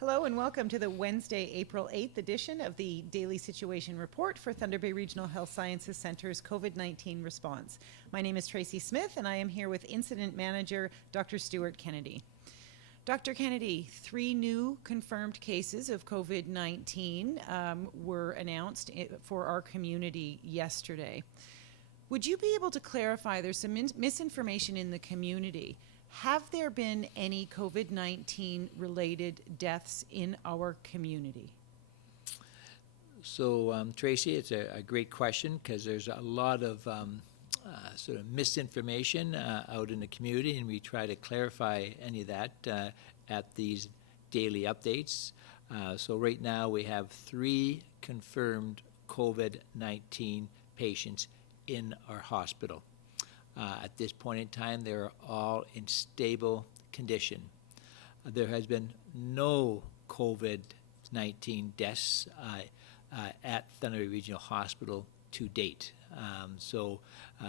Hello and welcome to the Wednesday, April 8th edition of the Daily Situation Report for Thunder Bay Regional Health Sciences Center's COVID-19 response. My name is Tracie Smith and I am here with Incident Manager Dr. Stewart Kennedy. Dr. Kennedy, 3 new confirmed cases of COVID-19 were announced for our community yesterday. Would you be able to clarify, there's some misinformation in the community. Have there been any COVID-19 related deaths in our community? So, Tracie, it's a great question because there's a lot of sort of misinformation out in the community, and we try to clarify any of that at these daily updates. So right now we have 3 confirmed COVID-19 patients in our hospital. At this point in time, they're all in stable condition. There has been no COVID-19 deaths at Thunder Bay Regional Hospital to date. So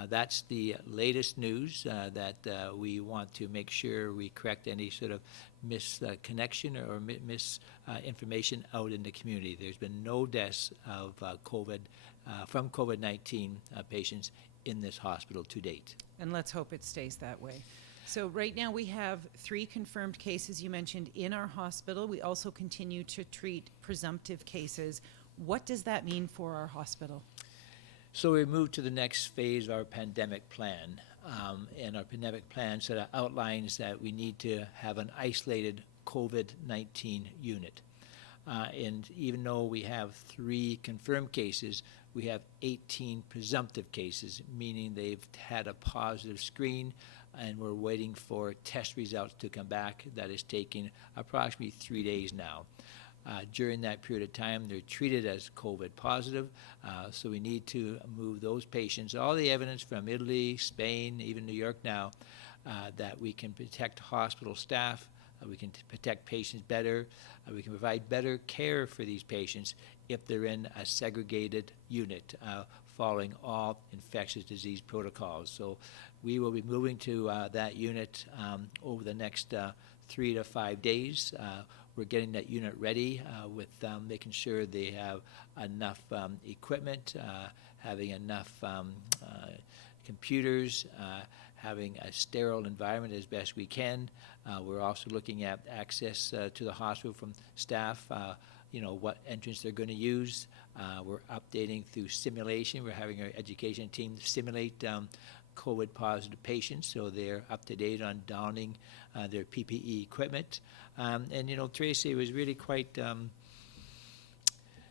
that's the latest news that we want to make sure we correct any sort of misconnection or misinformation out in the community. There's been no deaths of from COVID-19 patients in this hospital to date. And let's hope it stays that way. So right now we have 3 confirmed cases you mentioned in our hospital. We also continue to treat presumptive cases. What does that mean for our hospital? So we moved to the next phase of our pandemic plan. And our pandemic plan sort of outlines that we need to have an isolated COVID-19 unit. And even though we have 3 confirmed cases, we have 18 presumptive cases, meaning they've had a positive screen and we're waiting for test results to come back. That is taking approximately 3 days now. During that period of time, they're treated as COVID positive, so we need to move those patients, all the evidence from Italy, Spain, even New York now, that we can protect hospital staff, we can protect patients better, we can provide better care for these patients if they're in a segregated unit, following all infectious disease protocols. So we will be moving to that unit over the next 3 to 5 days. We're getting that unit ready with making sure they have enough equipment, having enough computers, having a sterile environment as best we can. We're also looking at access to the hospital from staff, what entrance they're going to use. We're updating through simulation. We're having our education team simulate COVID positive patients, so they're up to date on donning their PPE equipment. And Tracie, was really quite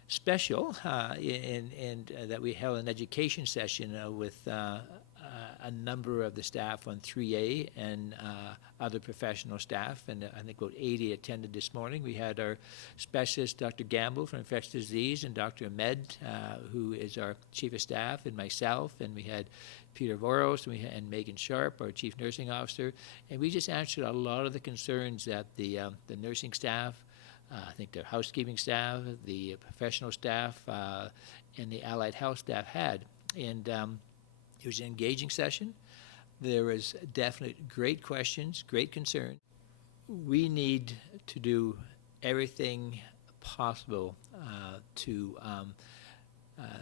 special in that we held an education session with a number of the staff on 3A and other professional staff, and I think about 80 attended this morning. We had our specialist, Dr. Gamble from Infectious Disease, and Dr. Ahmed, who is our chief of staff, and myself, and we had Peter Voros and Megan Sharp, our chief nursing officer, and we just answered a lot of the concerns that the nursing staff, I think their housekeeping staff, the professional staff, and the allied health staff had. And it was an engaging session. There was definitely great questions, great concern. We need to do everything possible to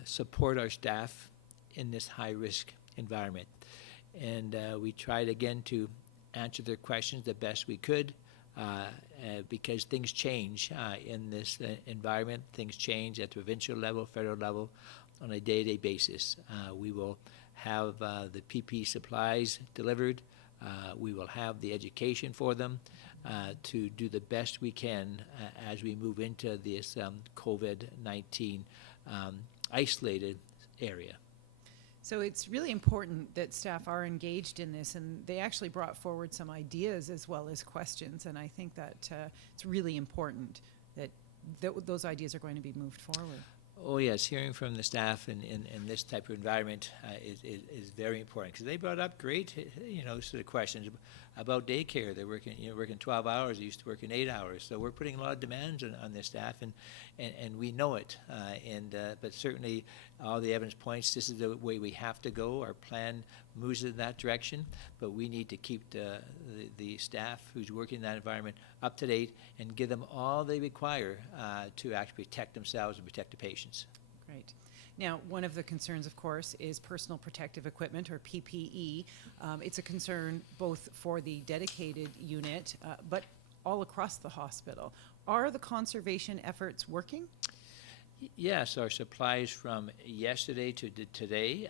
support our staff in this high-risk environment. And we tried again to answer their questions the best we could because things change in this environment. Things change at the provincial level, federal level on a day-to-day basis. We will have the PPE supplies delivered. We will have the education for them to do the best we can as we move into this COVID-19 isolated area. So it's really important that staff are engaged in this, and they actually brought forward some ideas as well as questions, and I think that it's really important that those ideas are going to be moved forward. Oh yes, hearing from the staff in this type of environment is very important, because they brought up great, sort of questions about daycare. They're working 12 hours. They used to work in 8 hours. So we're putting a lot of demands on their staff, and we know it. But certainly all the evidence points this is the way we have to go. Our plan moves in that direction, but we need to keep the staff who's working in that environment up to date and give them all they require to actually protect themselves and protect the patients. Great. Now, one of the concerns, of course, is personal protective equipment, or PPE. It's a concern both for the dedicated unit, but all across the hospital. Are the conservation efforts working? Yes, our supplies from yesterday to today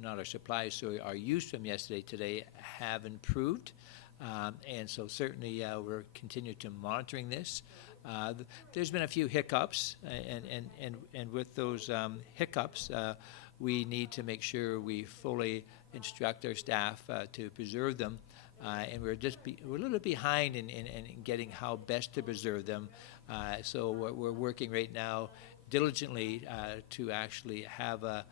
not our supplies, so our use from yesterday to today have improved. And so certainly we're continuing to monitoring this. There's been a few hiccups, and with those hiccups, we need to make sure we fully instruct our staff to preserve them. And we're a little bit behind in getting how best to preserve them. So we're working right now diligently to actually have a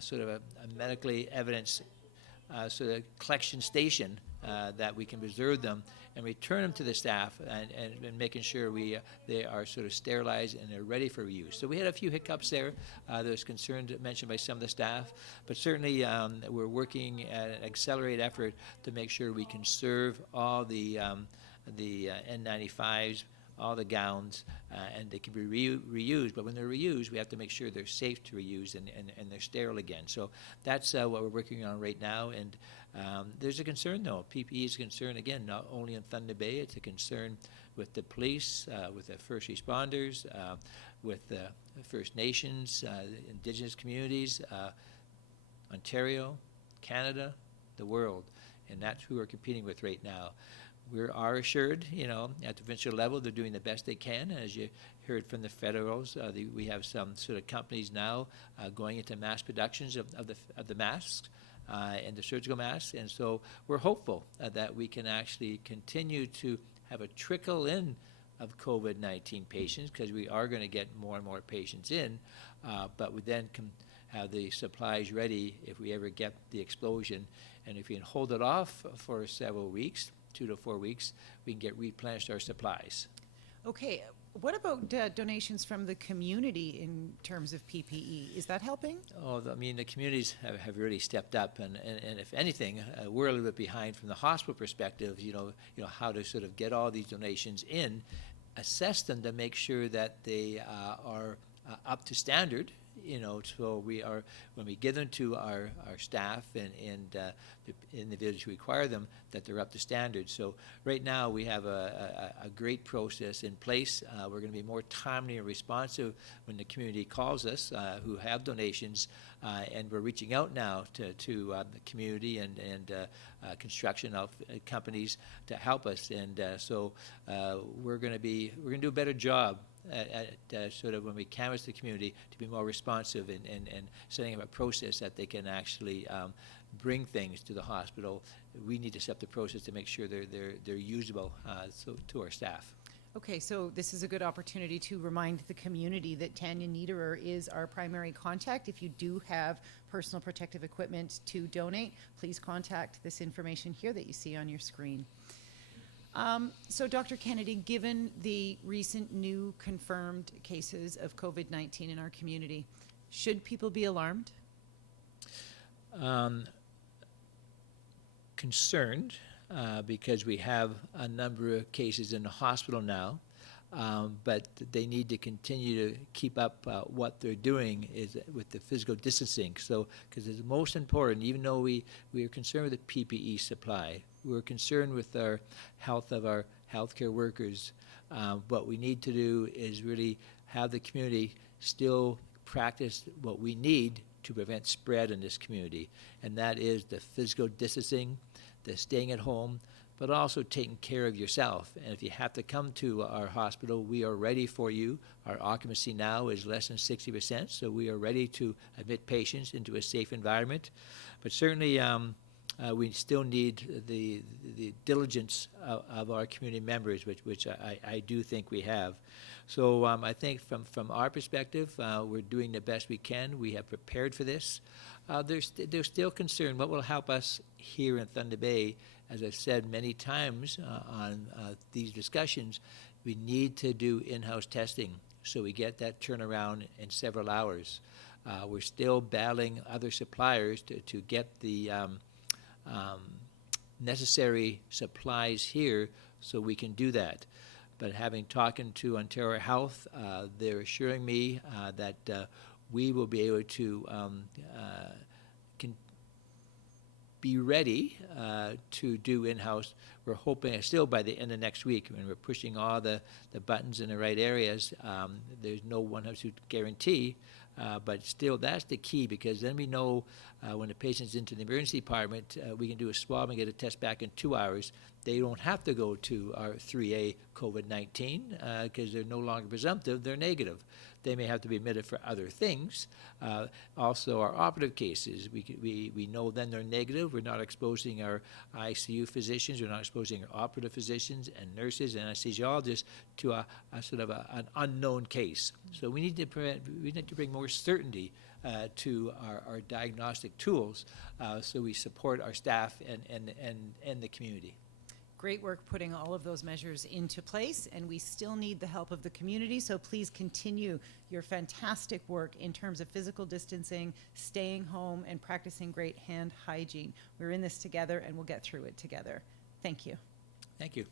sort of a medically evidence sort of collection station that we can preserve them and return them to the staff, and making sure they are sort of sterilized and they're ready for reuse. So we had a few hiccups there. There was concern mentioned by some of the staff, but certainly we're working at an accelerated effort to make sure we conserve all the N95s, all the gowns, and they can be reused. But when they're reused, we have to make sure they're safe to reuse and they're sterile again. So that's what we're working on right now. And there's a concern, though. PPE is a concern, again, not only in Thunder Bay. It's a concern with the police, with the first responders, with the First Nations, Indigenous communities, Ontario, Canada, the world. And that's who we're competing with right now. We are assured, at the provincial level, they're doing the best they can. As you heard from the federals, we have some sort of companies now going into mass productions of the masks and the surgical masks. And so we're hopeful that we can actually continue to have a trickle in of COVID-19 patients, because we are going to get more and more patients in, but we then can have the supplies ready if we ever get the explosion. And if we can hold it off for several weeks, 2 to 4 weeks, we can get replenished our supplies. Okay, what about donations from the community in terms of PPE? Is that helping? Oh, the communities have really stepped up, and if anything, we're a little bit behind from the hospital perspective. How to sort of get all these donations in, assess them to make sure that they are up to standard. So when we give them to our staff and the individuals who require them, that they're up to standard. So right now we have a great process in place. We're going to be more timely and responsive when the community calls us who have donations, and we're reaching out now to the community and construction companies to help us. And so we're going to do a better job at sort of when we canvass the community to be more responsive and setting up a process that they can actually bring things to the hospital. We need to set up the process to make sure they're usable to our staff. Okay, so this is a good opportunity to remind the community that Tanya Niederer is our primary contact. If you do have personal protective equipment to donate, please contact this information here that you see on your screen. So Dr. Kennedy, given the recent new confirmed cases of COVID-19 in our community, should people be alarmed? Concerned, because we have a number of cases in the hospital now, but they need to continue to keep up what they're doing is with the physical distancing. So, because it's most important, even though we are concerned with the PPE supply, we're concerned with our health of our healthcare workers. What we need to do is really have the community still practice what we need to prevent spread in this community, and that is the physical distancing, the staying at home, but also taking care of yourself. And if you have to come to our hospital, we are ready for you. Our occupancy now is less than 60%, so we are ready to admit patients into a safe environment. But certainly we still need the diligence of our community members, which I do think we have. So I think from our perspective, we're doing the best we can. We have prepared for this. There's still concern. What will help us here in Thunder Bay, as I've said many times on these discussions, we need to do in-house testing so we get that turnaround in several hours. We're still battling other suppliers to get the necessary supplies here so we can do that. But having talked to Ontario Health, they're assuring me that we will be able to be ready to do in-house. We're hoping still by the end of next week, when we're pushing all the buttons in the right areas. There's no 100% guarantee, but still that's the key, because then we know when the patient's into the emergency department, we can do a swab and get a test back in 2 hours. They don't have to go to our 3A COVID-19 because they're no longer presumptive, they're negative. They may have to be admitted for other things. Also, our operative cases, we know then they're negative. We're not exposing our ICU physicians. We're not exposing our operative physicians and nurses and anesthesiologists to a sort of an unknown case. So we need to bring more certainty to our diagnostic tools so we support our staff and the community. Great work putting all of those measures into place, and we still need the help of the community, so please continue your fantastic work in terms of physical distancing, staying home, and practicing great hand hygiene. We're in this together, and we'll get through it together. Thank you. Thank you.